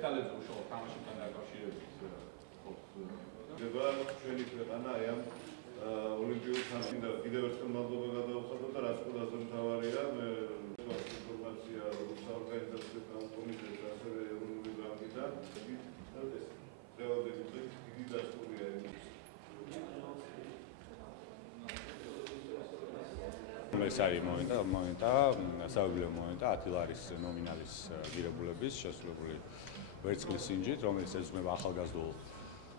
დეტალებზე უშუალოდ თამაშებთან დაკავშირებით ჩვენი ქვეყანა აი ამ ოლიმპიურ თამაშში კიდევ ერთხელ მადლობა გადავუხადო და რაც ყველაზე მთავარია მე ინფორმაცია საორგანიზაციო კომიტეტს ასევე ეროვნული ბანკიდან ეს დღევანდელი დიდი დასტურია ეს არის მომენტა საუბრობ მომენტა 10 ლარის ნომინალის ღირებულების შესრულებული ვერცხლის სინჯით, რომელიც ეძღვნება ახალგაზრდულ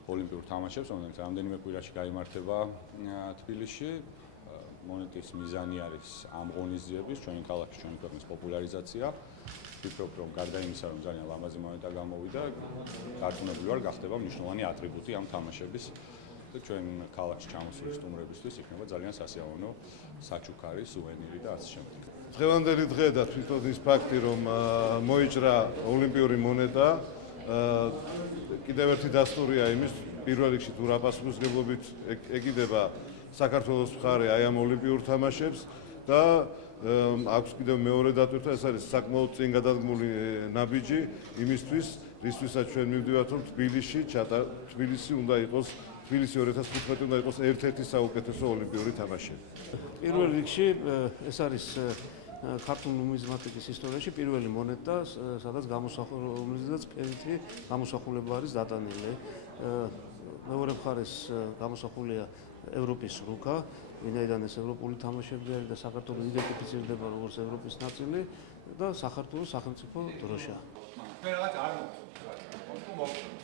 ოლიმპიურ თამაშებს, რომელიც რამდენიმე კვირაში გაიმართება თბილისში. მონეტის მიზანი არის ამ ღონისძიების ჩვენი ქალაქის, ჩვენი ქვეყნის პოპულარიზაცია. ვფიქრობ, რომ გარდა იმისა, რომ ძალიან ლამაზი მონეტა გამოვიდა, დარწმუნებული ვარ, გახდება მნიშვნელოვანი ატრიბუტი ამ თამაშების და ჩვენ ქალაქში ჩამოსული სტუმრებისთვის იქნება ძალიან სასიამოვნო საჩუქარი, სუვენირი და ასე შემდეგ. დღევანდელი დღე და თვითონ ის ფაქტი, რომ მოიჭრა ოლიმპიური მონეტა, კიდევ ერთი დასტურია იმის, პირველ რიგში თუ რა პასუხისმგებლობით ეკიდება საქართველოს მხარე აი ამ ოლიმპიურ თამაშებს და აქვს კიდევ მეორე დატვირთვა, ეს არის საკმაოდ წინ გადადგმული ნაბიჯი იმისთვის, რისთვისაც ჩვენ მივდივართ, რომ თბილისი უნდა იყოს თბილისი 2015 უნდა იყოს ერთ-ერთი საუკეთესო ოლიმპიური თამაში. პირველ რიგში ეს არის ქართული ნუმიზმატიკის ისტორიაში პირველი მონეტა, სადაც რომელზეც ფერითი გამოსახულება არის დატანილი. მეორე მხარეს გამოსახულია ევროპის რუკა, ვინაიდან ეს ევროპული თამაშები არის და საქართველოს იდენტიფიცირდება როგორც ევროპის ნაწილი და საქართველოს სახელმწიფო დროშა. მე რაღაც არ მოგწონს.